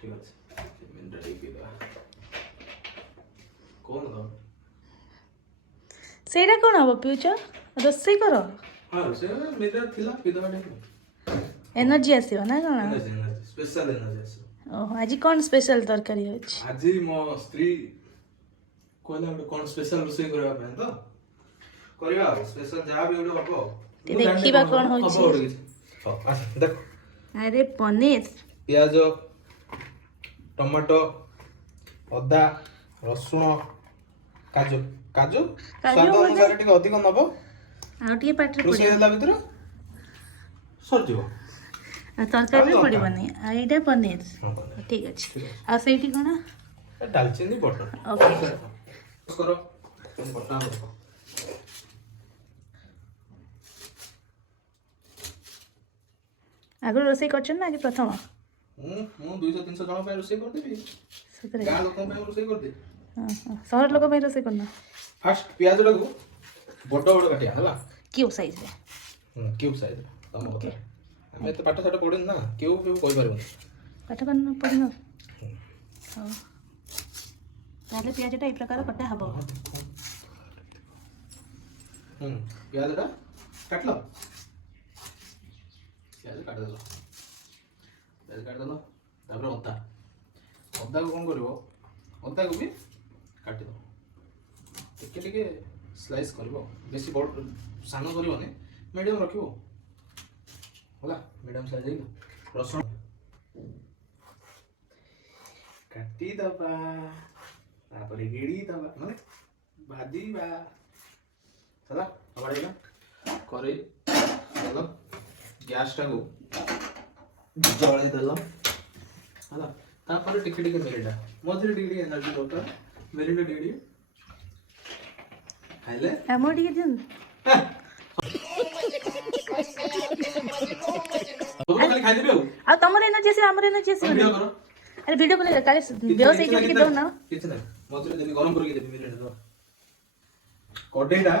ठीक अच्छे मिनट पीदा कौन तो ସେଇଟା କ'ଣ ହବ ପିଉଛ ରୋଷେଇ କର हाँ से मेरा थिला पीदा नहीं ଏନର୍ଜି ଆସିବ ନା କ'ଣ एनर्जी एनर्जी स्पेशल एनर्जी आसो ଓହୋ ଆଜି କ'ଣ ସ୍ପେଶାଲ ତରକାରୀ ହେଉଛି आज मो स्त्री कहला गोटे कोन स्पेशल रोषेई करबा ପାଇଁ ତ କରିବା ଆଉ ସ୍ପେଶାଲ ଯାହା ବି ଗୋଟେ ହବ ଦେଖିବା କ'ଣ ହଉଛି। ହବ ଗୋଟେ କିଛି ହଁ ଆସ ଦେଖ ଆରେ ପନିର ପିଆଜ ଟମାଟୋ ଅଦା ରସୁଣ କାଜୁ କାଜୁ ସ୍ୱାଦ ଅନୁସାରେ ଟିକେ ଅଧିକ ନବ ଆଉ ଟିକେ ପାଟିରେ ରୋଷେଇ ପଡ଼ିବ ହେଲା ଭିତରେ ସରିଯିବ ଆଉ ତରକାରୀରେ ପଡ଼ିବନି ଆଉ ଏଇଟା ପନିର ହଁ ପନିର। ଠିକ୍ ଅଛି ଆଉ ସେଇଠି କ'ଣ ଡାଲଚିନି ବଟର ଓକେ କର ବଟା ହବ ଆଗରୁ ରୋଷେଇ କରିଛନ୍ତି ନା ଆଜି ପ୍ରଥମ ମୁଁ 200-300 ଜଣ ପାଇଁ ରୋଷେଇ କରିଦେବି ସତରେ ଗାଁ ଲୋକଙ୍କ ପାଇଁ ରୋଷେଇ କରିଦେବି ହଁ ହଁ ସହର ଲୋକ ପାଇଁ ରୋଷେଇ କରୁନ ଫାଷ୍ଟ ପିଆଜଟାକୁ ବଡ଼ ବଡ଼ କାଟିବା ହେଲା କ୍ୟୁବ୍ ସାଇଜ୍ରେ କ୍ୟୁବ୍ ସାଇଜ୍ ତମ କଥା ଆମେ ଏତେ ପାଠ ସାଠ ପଢ଼ିନି ନା କ୍ୟୁବ୍ କହିପାରିବୁନି ପାଠ କରିନ ପଡ଼ିନ ହଉ ତାହେଲେ ପିଆଜଟା ଏଇ ପ୍ରକାର କଟା ହବ ପିଆଜଟା କାଟିଲ ପିଆଜ କାଟିଦେଲ ତାପରେ ଅଦାକୁ କ'ଣ କରିବ ଅଦାକୁ ବି କାଟିଦେବ ଟିକେ ଟିକେ ସ୍ଲାଇସ୍ କରିବ ବେଶୀ ବଡ଼ ସାନ କରିବନି ମିଡ଼ିୟମ୍ ରଖିବ ହେଲା ମିଡ଼ିୟମ୍ ସାଇଜ୍ ହେଇଗଲା ରସୁଣ କାଟିଦେବା ତାପରେ ଗିଡ଼ିଦେବା ମାନେ ଭାଜିବା ହେଲା ହବା ହେଇଗଲା କରେଇ ଦେଲ ଗ୍ୟାସ୍ଟାକୁ ଜଳେଇ ଦେଲ ହେଲା ତାପରେ ଟିକେ ଟିକେ ମେରିଣ୍ଡା ମଝିରେ ଟିକେ ଟିକେ ଏନର୍ଜି ଦରକାର ମେରିଣ୍ଡା ଟିକେ ଟିକେ ଖାଇଲେ ଆମର ଟିକେ ଦିଅନ୍ତୁ ଖାଲି ଖାଇଦେବି ଆଉ ତମର ଏନର୍ଜି ଆସିବ ଆମର ଏନର୍ଜି ଆସିବ ଭିଡ଼ିଓ କର ଆରେ ଭିଡ଼ିଓ କଲେ କାଳେ ବେହୋସ ହେଇଯିବ ଟିକେ ଦଉନ କିଛି ନାହିଁ ମଝିରେ ଦେବି ଗରମ କରିକି ଦେବି ମେରିଣ୍ଡା ଦବା କଡ଼େଇଟା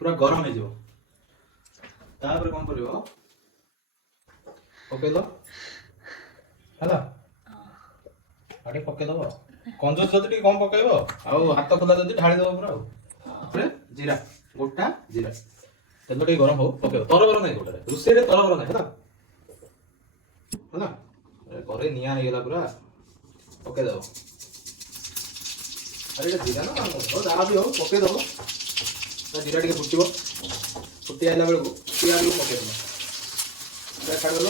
ପୁରା ଗରମ ହେଇଯିବ ତାପରେ କ'ଣ କରିବ ପକେଇଲ ହେଲା ଆଉ ଟିକେ ପକେଇଦବ କଞ୍ଜୁସ ଯଦି ଟିକେ କମ ପକେଇବ ଆଉ ହାତ ଖୋଲା ଯଦି ଢାଳିଦବ ପୁରା ଆଉ ତାପରେ ଜିରା ଗୋଟା ଜିରା ତେଲ ଟିକେ ଗରମ ହଉ ପକେଇବ ତରବର ନାହିଁ ଗୋଟାରେ ରୋଷେଇରେ ତରବର ନାହିଁ ହେଲା ହେଲା କରେଇ ନିଆଁ ହେଇଗଲା ପୁରା ପକେଇଦବ ଆରେ ଏଇଟା ଜିରା ନା ଯାହା ବି ହଉ ପକେଇଦବ ଜିରା ଟିକେ ଫୁଟିବ ଫୁଟି ଆଇଲା ବେଳକୁ ପିଆଜକୁ ପକେଇଦେଲ ପିଆଜ ଛାଡ଼ିଦେଲ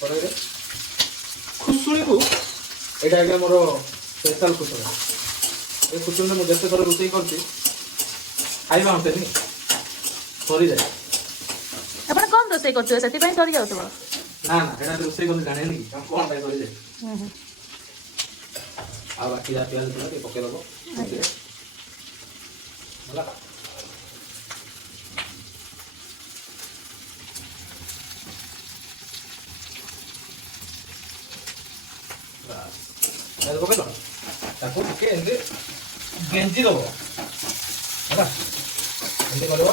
କଡ଼େଇରେ ଖୁସୁଣିକୁ ଏଇଟା ଆଜ୍ଞା ମୋର ସ୍ପେଶାଲ ଖୁସୁଣି ଏ ଖୁସୁଣିରେ ମୁଁ ଯେତେ ଥର ରୋଷେଇ କରୁଛି ଖାଇବା ଅଣ୍ଟେନି ସରିଯାଏ ଆପଣ କମ ରୋଷେଇ କରୁଥିବେ ସେଥିପାଇଁ ସରି ଯାଉଥିବ ନା ନା ଏଇଟା ରୋଷେଇ କଲେ ଜାଣେନି କି କ'ଣ ପାଇଁ ସରିଯାଏ ଆଉ ବାକି ଯାହା ପିଆଜ ଥିଲା ଟିକେ ପକେଇଦେବ ହେଲା ପକେଇଲ ତାକୁ ଟିକେ ଏମିତି ଗେଞ୍ଜି ଦେବ ହେଲା ଏମିତି କରିବ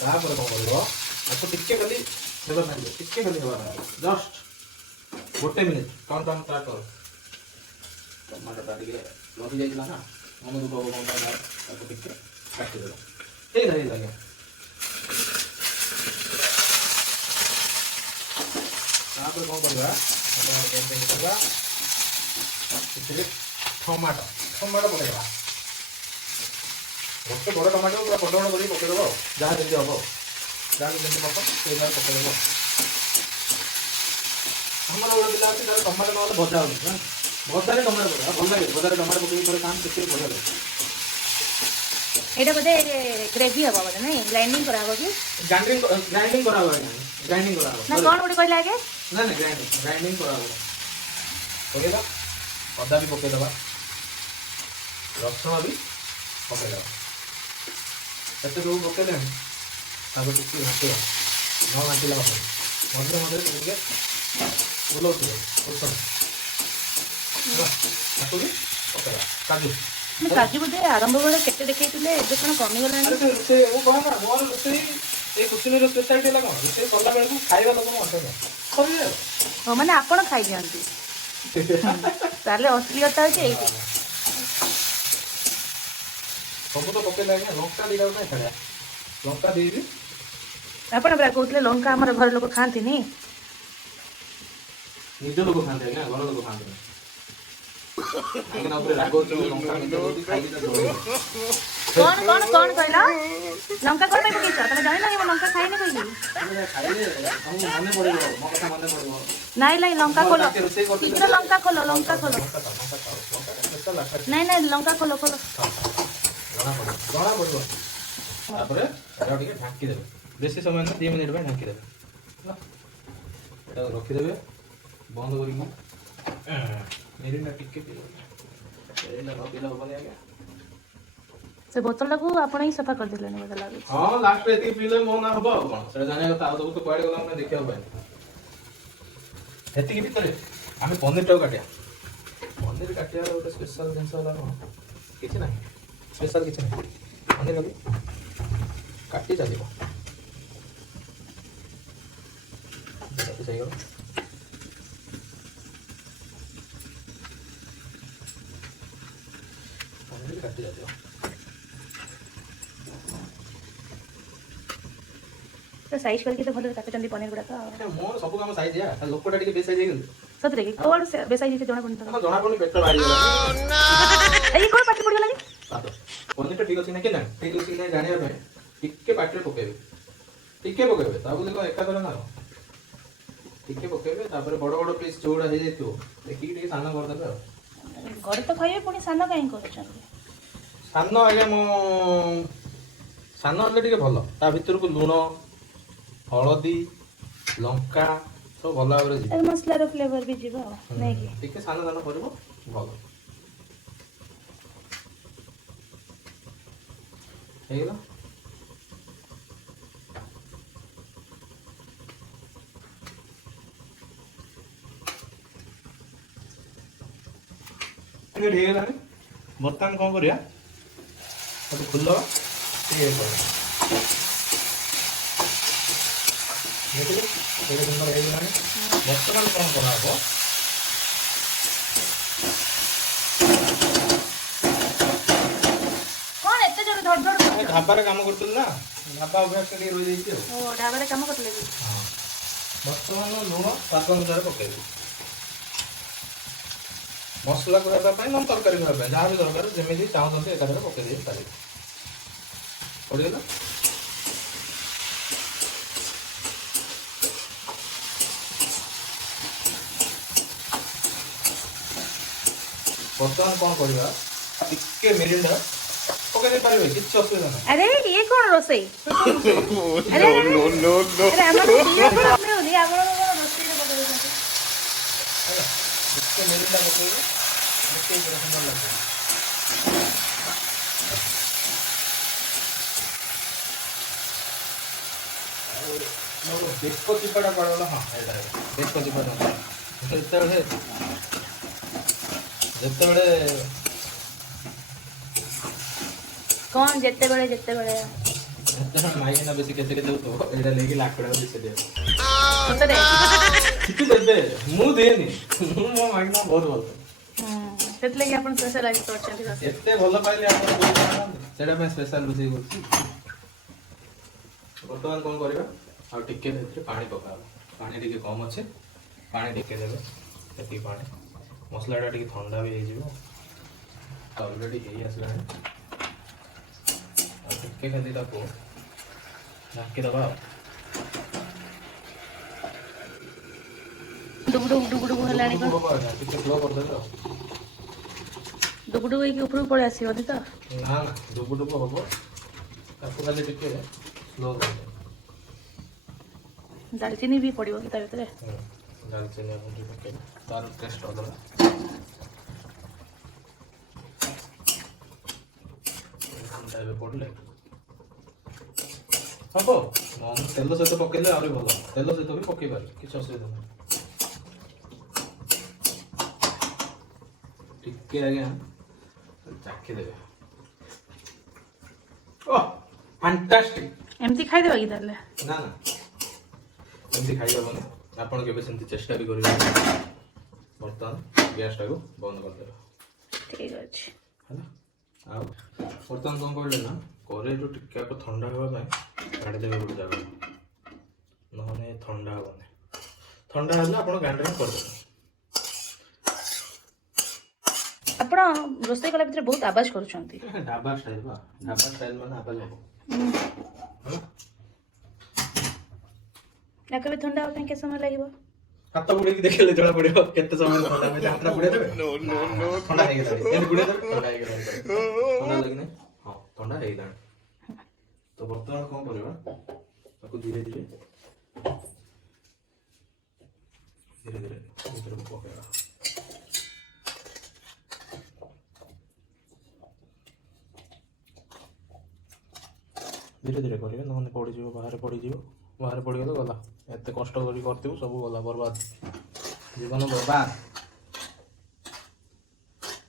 ତାପରେ କ'ଣ କରିବ ତାକୁ ଟିକେ ଖାଲି ହେବା ପାଇଁ ଟିକେ ଖାଲି ହେବା ପାଇଁ just 1 minute count down start କର ଟମାଟୋଟା ଟିକେ ରହିଯାଇଥିଲା ନା ମନ ଦୁଃଖ ହବ କ'ଣ ପାଇଁ ତାକୁ ଟିକେ କାଟିଦେବ ହେଇଗଲା ଆଜ୍ଞା ତାପରେ କ'ଣ କରିବା କରିବା ସେଥିରେ ଟମାଟୋ ପକେଇଦେବା ଗୋଟେ ବଡ଼ ଟମାଟୋ ପୁରା ବଡ଼ ବଡ଼ କରିକି ପକେଇଦେବ ଆଉ ଯାହା ଯେମିତି ହବ ଯାହାକୁ ଯେମିତି ପକ ସେଇଭାବେ ପକେଇଦେବ ଆମର ଗୋଟେ ପିଲା ଅଛି ତାର ଟମାଟୋ ନହେଲେ ଭଜା ହଉନି ନା ଭଜାରେ ଟମାଟୋ ପକେଇବା ଭଲ ଲାଗେ ଭଜାରେ ଟମାଟୋ ପକେଇକି ଥରେ ଖାଆନ୍ତି କେତେ ବଢ଼ିଆ ଲାଗେ ଏଇଟା ବୋଧେ ଗ୍ରେଭି ହବ ବୋଧେ ନାଇଁ ଗ୍ରାଇଣ୍ଡିଂ କରାହବ କି ଗ୍ରାଇଣ୍ଡିଂ କରାହବ ଗ୍ରାଇଣ୍ଡିଂ କରାହବ ନା କ'ଣ ଗୋଟେ କହିଲେ ଆଗେ ନା ଗ୍ରାଇଣ୍ଡିଂ କରାହବ ପକେଇଦେବା ଅଦା ବି ପକେଇଦେବା ରସୁଣ ବି ପକେଇଦେବା ଏତେ ସବୁ ପକେଇଲେଣି ତାକୁ ଟିକେ ଘାଣ୍ଟିବା ନ ଘାଣ୍ଟିଲା ହବନି ମଝିରେ ମଝିରେ ଟିକେ ବୁଲଉଥିବେ ରସୁଣ ତାକୁ ବି ପକେଇବା କାଜୁ କାଜୁ ବୋଧେ ଆରମ୍ଭ ବେଳେ କେତେ ଦେଖେଇଥିଲେ ଏବେ କ'ଣ କମିଗଲାଣି ରୋଷେଇ ମୁଁ କହ ନା ମୋର ରୋଷେଇ ଏ କୁସୁମୀର ସ୍ପେଶାଲିଟି ହେଲା କ'ଣ ରୋଷେଇ କଲା ବେଳକୁ ଖାଇବା ଲୋକ ଅଣ୍ଟନ ସରିଯାଏ ଆଉ। ହଁ ମାନେ ଆପଣ ଖାଇଦିଅନ୍ତି ତାହେଲେ ଅଶ୍ଳୀଳତା ହେଉଛି ଏଇଠି। ସବୁ ତ ପକେଇଲେ ଆଜ୍ଞା ଲଙ୍କା ଦିଟା ପାଇଁ ଖେଳିଆ ଲଙ୍କା ଦେଇବି। ଆପଣ ପରା କହୁଥିଲେ ଲଙ୍କା ଆମର ଘର ଲୋକ ଖାଆନ୍ତିନି। ନିଜ ଲୋକ ଖାଆନ୍ତି ଆଜ୍ଞା ଘର ଲୋକ ଖାଆନ୍ତିନି। ଉପରେ ରାଗ ଅଛି ଲଙ୍କା ଖାଇକି କଣ କଣ କଣ କହିଲ? ଲଙ୍କା କଣ ପାଇଁ ପକେଇଛ? ତମେ ଜାଣିନ ମୁଁ ଲଙ୍କା ଖାଇନି କହିଲି। ଖାଇଲେ ତମକୁ ମନେ ପଡ଼ିବ ମୋ କଥା ମନେ ପଡ଼ିବ। ନାଇଁ ନାଇଁ ଲଙ୍କା ଖୋଲ ଶୀଘ୍ର ଲଙ୍କା ଖୋଲ ଲଙ୍କା ଖୋଲ। ନାଇଁ ନାଇଁ ଲଙ୍କା ଖୋଲ ଖୋଲ। ଜଣା ପଡ଼ିବ। ତାପରେ ଏଟାକୁ ଟିକେ ଢାଙ୍କି ଦେବେ ବେଶୀ ସମୟ ନୁହେଁ 2 ମିନିଟ୍ ପାଇଁ ଢାଙ୍କି ଦେବେ। ଏଟାକୁ ରଖିଦେବେ ବନ୍ଦ କରିକି ମିରିଣ୍ଡା ଟିକେ ପିଇଦେବେ। ମିରିଣ୍ଡା ନ ପିଇଲେ ହବନି ଆଜ୍ଞା। ସେ ବୋତଲଟାକୁ ଆପଣ ହିଁ ସଫା କରିଦେଲେଣି ବୋଧେ ଲାଗୁଛି। ହଁ ଲାଷ୍ଟରେ ଏତିକି ପିଇଲେ ମୋ ନାଁ ହବ ଆଉ କ'ଣ ସେଟା ଜାଣିବା କଥା। ଆଉ ସବୁ ତ କୁଆଡ଼େ ଗଲା ଆମେ ଦେଖିବାକୁ ପାଇନି। ଏତିକି ଭିତରେ ଆମେ ପନିରଟାକୁ କାଟିବା। ପନିର କାଟିବାର ଗୋଟେ ସ୍ପେଶାଲ ଜିନିଷ ହେଲା କ'ଣ କିଛି ନାହିଁ ସ୍ପେଶାଲ କିଛି ନାହିଁ। ପନିରକୁ କାଟି ଚାଲିବ କାଟି ଚାଲିବ। ପନିର କାଟି ଚାଲିବ। ସାଇଜ୍ କରିକି ତ ଭଲରେ କାଟୁଛନ୍ତି ପନିର ଗୁଡ଼ାକ। ମୋର ସବୁ କାମ ସାଇଜ୍ ଲୋକଟା ଟିକେ ବେସାଇଜ୍ ହେଇଗଲେ ସତରେ କି କୋଉଆଡୁ ବେସାଇଜ୍ ହେଇଛି ଜଣା ପଡୁନି। ଜଣା ପଡୁନି ପେଟ ବାହାରିଗଲା। ଏଇ କଣ ପାଟି ପଡ଼ିଗଲାଣି? ପନିରଟା ଠିକ୍ ଅଛି ନା କି ନା ଠିକ୍ ଅଛି ନା ଜାଣିବା ପାଇଁ ଟିକେ ପାଟିରେ ପକେଇବେ ଟିକେ ପକେଇବେ ତା ବୋଲି କ'ଣ ଏକାଥରେ ନା ଟିକେ ପକେଇବେ। ତାପରେ ବଡ଼ ବଡ଼ ପିସ୍ ଯୋଉଗୁଡ଼ା ହେଇଯାଇଥିବ ଦେଖିକି ଟିକେ ସାନ କରିଦେବେ ଆଉ। ଘରେ ତ ଖାଇବେ ପୁଣି ସାନ କାହିଁକି କରୁଛନ୍ତି? ସାନ ଆଜ୍ଞା ମୁଁ ସାନ ହେଲେ ଟିକେ ଭଲ ତା ଭିତରକୁ ଲୁଣ ହଳଦୀ ଲଙ୍କା ସବୁ ଭଲ ଭାବରେ ଯିବ। ମସଲାର ଫ୍ଲେଭର ବି ଯିବ ନାଇଁ କି? ଟିକେ ସାନ ସାନ କରିବ ଭଲ ହେଇଗଲା। ହେଇଗଲାଣି ବର୍ତ୍ତମାନ କ'ଣ କରିବା ଗୋଟେ ଖୋଲ ଟିକେ ଦେଖିଲେ କେତେ ସୁନ୍ଦର ହେଇଗଲାଣି। ବର୍ତ୍ତମାନ କ'ଣ କରାହବ କଣ ଏତେ ଜୋରେ ଧଡ଼ ଧଡ଼ କରୁଛ? ଢାବାରେ କାମ କରୁଥିଲି ନା ଢାବା ଅଭ୍ୟାସ ଟିକେ ରହିଯାଇଛି ଆଉ। ଓ ଢାବାରେ କାମ କରୁଥିଲେ କି? ହଁ ବର୍ତ୍ତମାନ ଲୁଣ ସ୍ୱାଦ ଅନୁସାରେ ପକେଇବି। ମସଲାକୁ ହେବା ପାଇଁ ନହେଲେ ତରକାରୀ ହେବା ପାଇଁ ଯାହା ବି ଦରକାର ଯେମିତି ଚାହୁଁଛନ୍ତି ଏକାଥରେ ପକେଇ ଦେଇ ପାରିବେ। ପଡ଼ିଗଲା। ବର୍ତ୍ତମାନ କ'ଣ କରିବା ଟିକେ ମିରିଣ୍ଡା ପକେଇ ଦେଇ ପାରିବେ କିଛି ଅସୁବିଧା ନାହିଁ। ଆରେ ଇଏ କ'ଣ ରୋଷେଇ? ଆରେ ଆମକୁ ମିଳୁନି ଆପଣ କ'ଣ ରୋଷେଇରେ ପକେଇ ଦେଉଛନ୍ତି? ଟିକେ ମିରିଣ୍ଡା ପକେଇବେ ଦେଖିକି ପୁରା ସୁନ୍ଦର ଲାଗିବ। ମୋର ବେକ ଚିପାଟା ପଡ଼ିଗଲା। ହଁ ଏଇଟା ବେକ ଚିପାଟା ଯେତେବେଳେ କ'ଣ ଯେତେବେଳେ ଯେତେବେଳେ ମାଇକିନା ବେଶୀ କେତେ କେତେ ଦେଉଥିବ ଏଇଟା ନେଇକି ଲାକଡ଼ାକୁ ବେଶୀ ଦେବ ସତରେ? କିଛି ଦେବେ ମୁଁ ଦିଏନି ମୁଁ ମୋ ମାଇକିନା ବହୁତ ଭଲ ପାଏ। ସେଥିଲାଗି ଆପଣ ସ୍ପେଶାଲ ଆଜି କରିଛନ୍ତି ରୋଷେଇ। ଏତେ ଭଲ ପାଇଲେ ଆପଣ ସେଇଟା ପାଇଁ ସ୍ପେଶାଲ ରୋଷେଇ କରୁଛି। ବର୍ତ୍ତମାନ କ'ଣ କରିବା ଆଉ ଟିକେ ସେଥିରେ ପାଣି ପକାଇବା। ପାଣି ଟିକେ କମ୍ ଅଛି ପାଣି ଟିକେ ଦେବେ ସେତିକି ପାଣି। ମସଲାଟା ଟିକେ ଥଣ୍ଡା ବି ହେଇଯିବ ଅଲରେଡ଼ି ହେଇ ଆସିଲାଣି। ଆଉ ଟିକେ ଖାଲି ତାକୁ ଢାଙ୍କିଦେବା ଆଉ। ଡୁଗୁଡୁଗୁ ହେଲାଣି କ'ଣ? ଟିକେ ସ୍ଲୋ କରିଦେବେ ଆଉ। ଡୁଗୁଡୁଗୁ ହେଇକି ଉପରକୁ ପଳେଇ ଆସିବନି ତ? ନା ନା ଡୁବୁଡୁବୁ ହବ ତାକୁ ଖାଲି ଟିକେ ସ୍ଲୋ କରିଦେବେ। ଡାଲଚିନି ବି ପଡ଼ିବ କି ତା ଭିତରେ? ଡାଲଚିନି ଆପଣ ଟିକେ ପକେଇବେ ତାର ଟେଷ୍ଟ ଅଲଗା। ଏବେ ପଡ଼ିଲେ ହବ ତେଲ ସହିତ ପକେଇଲେ ଆହୁରି ଭଲ। ତେଲ ସହିତ ବି ପକେଇ ପାରିବେ କିଛି ଅସୁବିଧା ନାହିଁ। ଟିକେ ଆଜ୍ଞା ଚାଖି ଦେବେ। ଓହ ଫାଣ୍ଟାଷ୍ଟିକ୍। ଏମିତି ଖାଇଦେବା କି ତାହେଲେ? ନା ନା ଏମିତି ଖାଇହେବନି। ଆପଣ କେବେ ସେମିତି ଚେଷ୍ଟା ବି କରିବେ। ବର୍ତ୍ତମାନ ଗ୍ୟାସଟାକୁ ବନ୍ଦ କରିଦେବା। ଠିକ୍ ଅଛି। ହେଲା। ଆଉ ବର୍ତ୍ତମାନ କ'ଣ କରିବେ ନା କରେଇରୁ ଟିକେ ଆଗ ଥଣ୍ଡା ହେବା ପାଇଁ କାଢ଼ିଦେବେ ଗୋଟେ ଜାଗାକୁ, ନହେଲେ ଥଣ୍ଡା ହେବନି। ଥଣ୍ଡା ହେଲେ ଆପଣ ଗ୍ରାଇଣ୍ଡିଂ କରିଦେବେ। ଆପଣ ରୋଷେଇ କଲା ଭିତରେ ବହୁତ ଆବାଜ କରୁଛନ୍ତି। ଢାବା ଷ୍ଟାଇଲ ବା, ଢାବା ଷ୍ଟାଇଲ ମାନେ ଆବାଜ ହବ। ହେଲା। ୟାକୁ ବି ଥଣ୍ଡା ହେବା ପାଇଁ କେତେ ସମୟ ଲାଗିବ? ହାତ ବୁଡେଇକି ଦେଖିଲେ ଜଣା ପଡିବ କେତେ ସମୟ ଥଣ୍ଡା ହେଲେ। ହାତଟା ବୁଡେଇ ଦେବେ, ଥଣ୍ଡା ହେଇଗଲାଣି। ଏମିତି ବୁଡେଇ ଦେବେ, ଥଣ୍ଡା ହେଇଗଲାଣି। ଥଣ୍ଡା ଲାଗିନି? ହଁ, ଥଣ୍ଡା ହେଇଗଲାଣି। ତ ବର୍ତ୍ତମାନ କ'ଣ କରିବା, ତାକୁ ଧୀରେ ଧୀରେ ଭିତରକୁ ପକେଇବା। ଧୀରେ ଧୀରେ କରିବେ, ନହେଲେ ପଡ଼ିଯିବ, ବାହାରେ ପଡ଼ିଯିବ। ବାହାରେ ପଡ଼ିଗଲେ ଗଲା। ଏତେ କଷ୍ଟ କରି କରିଥିବୁ, ସବୁ ଗଲା, ବର୍ବାଦ। ଜୀବନ ବର୍ବାଦ,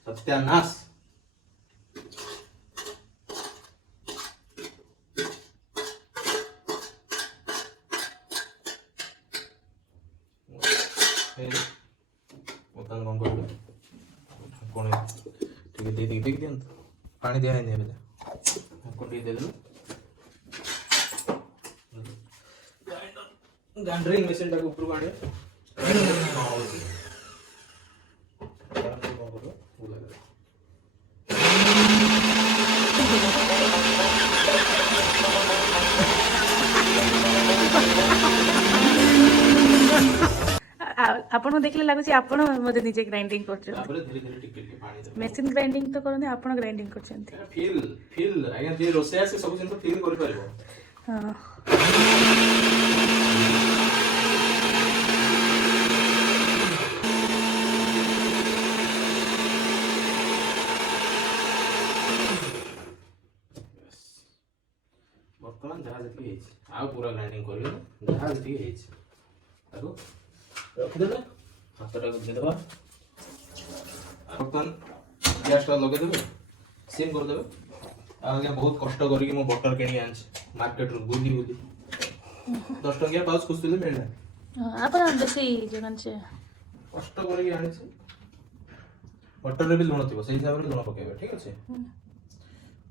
ସତ୍ୟାନାଶ। ବର୍ତ୍ତମାନ କ'ଣ କରିବେ, କ'ଣ ଟିକେ ଦେଇକି ଦିଅନ୍ତୁ। ପାଣି ଦିଆହେଇନି ଏବେ, ତାକୁ ଟିକେ ଦେଇଦେବେ। ଗ୍ରାଇଣ୍ଡରିଂ ମେସିନଟାକୁ ଉପରକୁ ଆଣିବେ। ଆପଣଙ୍କୁ ଦେଖିଲେ ଲାଗୁଛି ଆପଣ ମୋତେ ନିଜେ ଗ୍ରାଇଣ୍ଡିଙ୍ଗ କରୁଛନ୍ତି। ତାପରେ ଧୀରେ ଧୀରେ ଟିକେ ଟିକେ ପାଣି ଦେବେ। ମେସିନ୍ ଗ୍ରାଇଣ୍ଡିଙ୍ଗ ତ କରନ୍ତି, ଆପଣ ଗ୍ରାଇଣ୍ଡିଙ୍ଗ କରୁଛନ୍ତି। ଫିଲ୍ ଆଜ୍ଞା, ଯିଏ ରୋଷେଇ ଆସେ ସବୁ ଜିନିଷ ଫିଲ୍ କରିପାରିବ। ହଁ। ବର୍ତ୍ତମାନ ଯାହା ଯେତିକି ହେଇଛି, ଆଉ ପୁରା ଗ୍ରାଇଣ୍ଡିଙ୍ଗ କରିବେ। ଯାହା ଯେତିକି ହେଇଛି ତାକୁ ରଖିଦେବେ, ହାତଟାକୁ ଧୋଇଦେବା। ବର୍ତ୍ତମାନ ଗ୍ୟାସଟା ଲଗେଇଦେବେ, ସିମ୍ କରିଦେବେ। ଆଉ ଆଜ୍ଞା ବହୁତ କଷ୍ଟ କରିକି ମୁଁ ବଟର କିଣିକି ଆଣିଛି ମାର୍କେଟରୁ, ବୁଲି 10 ଟଙ୍କିଆ ପାଉଚ୍ ଖୋଜୁଥିଲେ ମିଳିଲା। ଆପଣ ବେଶୀ ଜାଣିଛେ, କଷ୍ଟ କରିକି ଆଣିଛି। ବଟରରେ ବି ଲୁଣ ଥିବ, ସେଇ ହିସାବରେ ଲୁଣ ପକେଇବେ, ଠିକ୍ ଅଛି।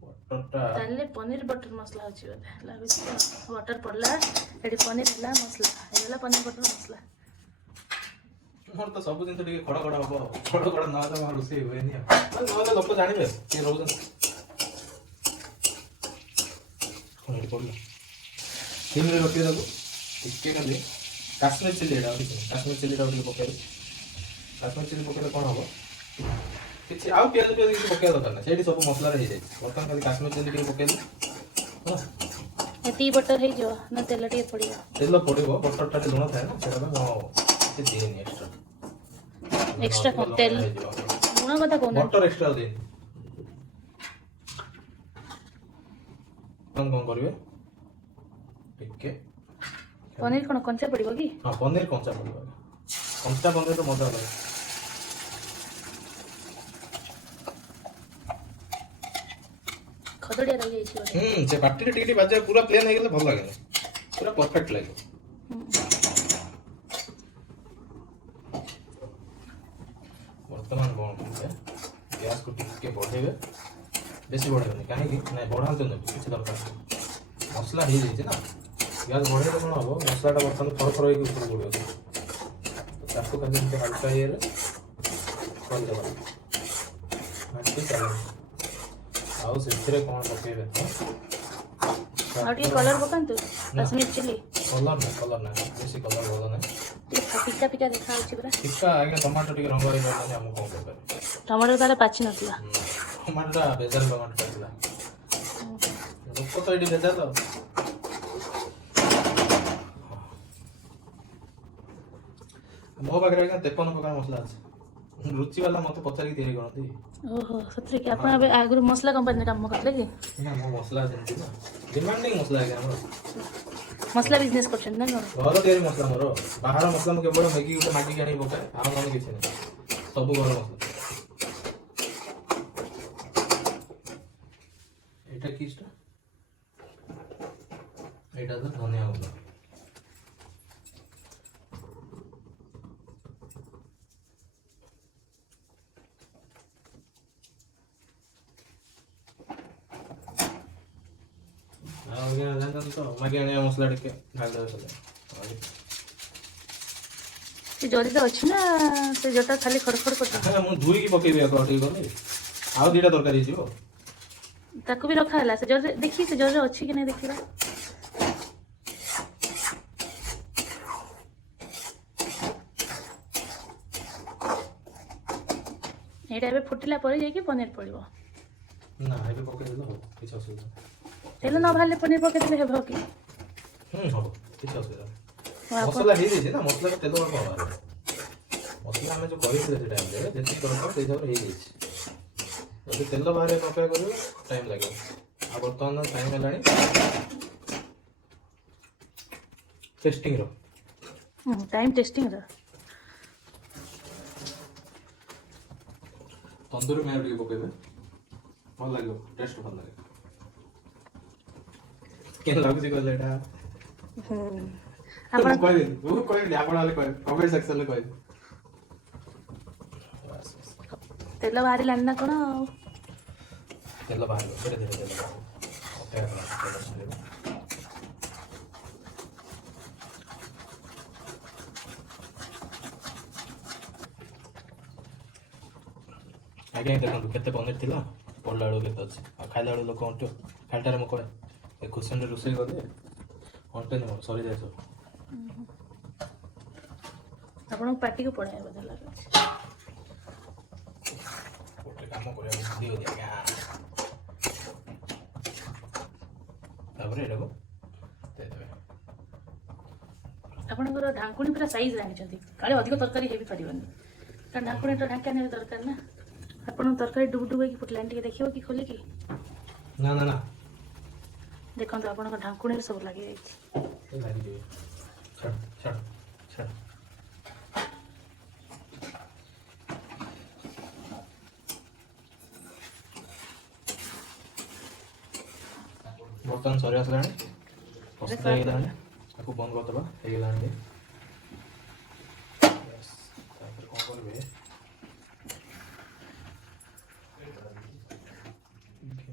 ବଟରଟା ତାହେଲେ ପନିର ବଟର ମସଲା ଅଛି ବୋଧେ ଲାଗୁଛି। ବଟର ପଡ଼ିଲା, ଏଠି ପନିର ହେଲା, ମସଲା ହେଇଗଲା, ପନିର ବଟର ମସଲା। ମୋର ତ ସବୁ ଜିନିଷ ଟିକେ ଖଡ଼ ଖଡ଼ ହବ, ଖଡ଼ ଖଡ଼ ନହେଲେ ମୋର ରୋଷେଇ ହୁଏନି। ନହେଲେ ଲୋକ ଜାଣିବେ କିଏ ରହୁଛନ୍ତି। ଏଠି ପଡ଼ିଲା, ସିମ୍ରେ ରଖିବେ ତାକୁ। ଟିକେ ଖାଲି କାଶ୍ମୀର ଚିଲି, ଏଇଟା କାଶ୍ମୀର ଚିଲିଟାକୁ ଟିକେ ପକେଇବେ। କାଶ୍ମୀର ଚିଲି ପକେଇଲେ କ'ଣ ହବ, କିଛି ଆଉ ପିଆଜ କିଛି ପକେଇବା ଦରକାର ନାହିଁ, ସେଇଠି ସବୁ ମସଲାରେ ହେଇଯାଇଛି। ବର୍ତ୍ତମାନ ଖାଲି କାଶ୍ମୀର ଚିଲି ଟିକେ ପକେଇଲେ ହେଲା। ଏତିକି ବଟର ହେଇଯିବ ନା ତେଲ ଟିକେ ପଡ଼ିବ? ତେଲ ପଡ଼ିବ, ବଟରଟା ଲୁଣ ଥାଏ ନା, ସେଇଟା ପାଇଁ ମୁଁ କିଛି ଦିଏନି ଏକ୍ସଟ୍ରା। ଏକ୍ସଟ୍ରା କ'ଣ ତେଲ ଲୁଣ କଥା କହୁନା, ବଟର ଏକ୍ସଟ୍ରା ଦିଏନି। କ'ଣ କରିବେ, ଟିକେ ପନିର କ'ଣ କଞ୍ଚା ପଡ଼ିବ କି? ହଁ, ପନିର କଞ୍ଚା ପଡ଼ିବ। କଞ୍ଚା ପନିର ମଜା ଲାଗେ। ଖଦଡ଼ିଆ ରହିଯାଇଛି ବୋଧେ। ସେ ପାଟିରେ ଟିକେ ଟିକେ ବାଜିବା, ପୁରା ପ୍ଲେନ୍ ହେଇଗଲେ ଭଲ ଲାଗେନି, ପୁରା ପରଫେକ୍ଟ ଲାଗିବ। ବର୍ତ୍ତମାନ କ'ଣ କରିବେ, ଗ୍ୟାସକୁ ଟିକେ ବଢ଼େଇବେ, ବେଶୀ ବଢ଼େଇବେନି। କାହିଁକି ନାଇଁ, ବଢ଼ାନ୍ତୁନି, କିଛି ଦରକାର ନାହିଁ। ମସଲା ହେଇଯାଇଛି ନା, ଗ୍ୟାସ୍ ବଢ଼େଇଲେ କ'ଣ ହେବ, ମସଲାଟା ବର୍ତ୍ତମାନ ଥର ହେଇକି ଉପରକୁ ଉଡ଼ିବ। ତାକୁ ଖାଲି ଟିକେ ହାଲକା ଇଏରେ କରିଦେବା। ଆଉ ସେଥିରେ କ'ଣ ପକେଇବେ, ଆଉ ଟିକେ କଲର୍ ପକାନ୍ତୁ, କାଶ୍ମୀର ଚିଲି। କଲର୍ ନାହିଁ, ବେଶୀ କଲର୍ ଭଲ ନାହିଁ। ପିକା ପିକା ଦେଖାଯାଉଛି ପୁରା। ପିକା ଆଜ୍ଞା, ଟମାଟୋ ଟିକେ ରଙ୍ଗ ହେଇଗଲାନି, ଆମକୁ କ'ଣ କରିପାରିବେ। ଟମାଟୋ ତାହେଲେ ପାଚି ନଥିଲା। ଟମାଟୋଟା ଭେଜାଲ ଟମାଟୋଟା ଥିଲା। ଲୋକ ତ ଏଇଠି ଭେଜାଲ। ମୋ ପାଖରେ ଆଜ୍ଞା 53 ପ୍ରକାର ମସଲା ଅଛି। ରୁଚି ବାଲା ମତେ ପଚାରିକି ତିଆରି କରନ୍ତି। ଓହୋ, ସତରେ କି? ଆପଣ ଏବେ ଆଗରୁ ମସଲା କମ୍ପାନୀରେ କାମ କରିଥିଲେ କି? ନା, ମୋ ମସଲା ସେମିତି ନା, ଡିମାଣ୍ଡିଂ ମସଲା ଆଜ୍ଞା ଆମର। ମସଲା ବିଜନେସ୍ କରୁଛନ୍ତି ନା କ'ଣ? ଘର ତିଆରି ମସଲା ମୋର। ବାହାର ମସଲା ମୁଁ କେବଳ ମ୍ୟାଗି ଗୋଟେ ମାଗିକି ଆଣିକି ପକାଏ, ଆଉ ନହେଲେ କିଛି ନାହିଁ, ସବୁ ଘର ମସଲା। ଏଇଟା କିସଟା ଏଇଟା ତ ଧନିଆ ଗୁଣ୍ଡ। ମାଗି ଆଣିବା ମସଲା ଟିକେ ଢାଳିଦେବେ ସେଟା। ସେ ଜରିଟା ଅଛି ନା ସେ ଜରିଟା ଖାଲି ଖଡ଼ ଖଡ଼ କରୁଛି? ମୁଁ ଧୋଇକି ପକେଇବି ଆଗ ଟିକେ ଗଲେ ଆଉ ଦୁଇଟା ତରକାରୀ ହେଇଯିବ। ତାକୁ ବି ରଖା ହେଲା ସେ ଜରିରେ, ଦେଖି ସେ ଜରିରେ ଅଛି କି ନାହିଁ ଦେଖିବା। ଏଇଟା ଏବେ ଫୁଟିଲା ପରେ ଯାଇକି ପନିର ପଡ଼ିବ। ନା ଏବେ ପକେଇଦେଲେ ହବ, କିଛି ଅସୁବିଧା ନାହିଁ। ତେଲ ନ ବାହାରିଲେ ପନିର ପକେଇଦେଲେ ହେବ କି? ହବ, କିଛି ଅସୁବିଧା ନାହିଁ। ମସଲା ହେଇଯାଇଛି ନା, ମସଲାରେ ତେଲ ଆଉ କଣ ବାହାରିବ? ମସଲା ଆମେ ଯେଉଁ କରିଥିଲେ ସେ ଟାଇମ୍ରେ ଯେତିକି ଦରକାର ସେଇ ହିସାବରେ ହେଇଯାଇଛି। ଯଦି ତେଲ ବାହାରେ ଅପେକ୍ଷା କରିବ ଟାଇମ୍ ଲାଗିବ। ଆଉ ବର୍ତ୍ତମାନ ଟାଇମ୍ ହେଲାଣି ଟେଷ୍ଟିଂର। ଟାଇମ୍ ଟେଷ୍ଟିଂର। ତନ୍ଦୁରୀ ମେୟ ଟିକେ ପକେଇବେ, ଭଲ ଲାଗିବ, ଟେଷ୍ଟ ଭଲ ଲାଗେ। କେମିତି ଲାଗୁଛି କହିଲେ ଏଇଟା? ଆପଣ କହିବିନି, ଆପଣ ହେଲେ କହିବେ, କମେଣ୍ଟ ସେକ୍ସନରେ କହିବେ। ତେଲ ବାହାରିଲାଣି ନା କ'ଣ? ତେଲ ବାହାରିବ, ଧୀରେ ଧୀରେ ତେଲ ବାହାରିବ, ଅପେକ୍ଷା କର, ତେଲ ବାହାରିବ। ଆଜ୍ଞା ଦେଖନ୍ତୁ କେତେ ପନିର ଥିଲା, ପଡ଼ିଲା ବେଳକୁ କେତେ ଅଛି, ଆଉ ଖାଇଲା ବେଳକୁ ଲୋକ ଅଣ୍ଟିବ। ଖାଲିଟାରେ ମୁଁ କହେ ଏ ଖୁସିରେ ରୋଷେଇ କଲେ ଅଣ୍ଟେନି ମୋର, ସରିଯାଏ ସବୁ। ଆପଣଙ୍କ ପାଟିକୁ ପଳେଇବା ବୋଧେ ଲାଗୁଛି। ଗୋଟେ କାମ କରିବାକୁ ଭୁଲି ଗଲି ଆଜ୍ଞା। ତାପରେ ଏଇଟାକୁ ଦେଇଦେବେ। ଆପଣଙ୍କର ଢାଙ୍କୁଣୀ ପୁରା ସାଇଜ୍ ଜାଣିଛନ୍ତି, କାଳେ ଅଧିକ ତରକାରୀ ହେଇ ପାରିବନି, କାରଣ ଢାଙ୍କୁଣୀଟା ଢାଙ୍କା ନେବା ଦରକାର ନା। ଆପଣଙ୍କ ତରକାରୀ ଡୁବୁ ଡୁବୁ ହେଇକି ଫୁଟିଲାଣି, ଟିକେ ଦେଖିବ କି ଖୋଲିକି? ନା ନା ନା, ଦେଖନ୍ତୁ ଆପଣଙ୍କ ଢାଙ୍କୁଣୀରେ ସବୁ ଲାଗିଯାଇଛି। ଲାଗିଯିବ, ଛାଡ଼ ଛାଡ଼ ଛାଡ଼। ବର୍ତ୍ତମାନ ସରି ଆସିଲାଣି, ପ୍ରସ୍ତୁତ ହେଇଗଲାଣି, ତାକୁ ବନ୍ଦ କରିଦେବା, ହେଇଗଲାଣି। ତାପରେ କ'ଣ କରିବେ,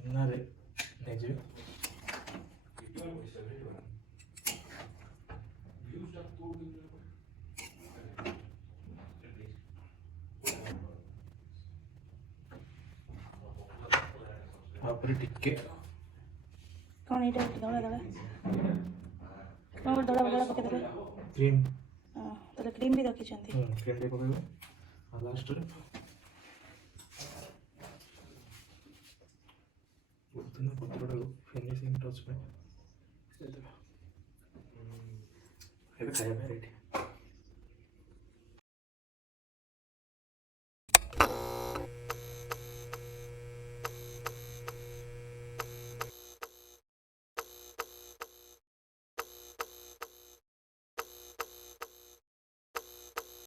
ଗିନାରେ ନେଇଯିବେ। ତାପରେ ଟିକେ କ'ଣ ଏଇଟା ଧଳା ଧଳା, କ'ଣ ଗୋଟେ ଧଳା ଧଳା ପକେଇଦେବେ। କ୍ରିମ୍, ତାହେଲେ କ୍ରିମ୍ ବି ରଖିଛନ୍ତି। କ୍ରିମ୍ ଟିକେ ପକେଇବେ, ଆଉ ଲାଷ୍ଟରେ ପତ୍ରଟାକୁ ଫିନିସିଂ ଟଚ୍ ପାଇଁ ଦେଇଦେବେ। ଏବେ ଖାଇବା ପାଇଁ ରେଡ଼ି।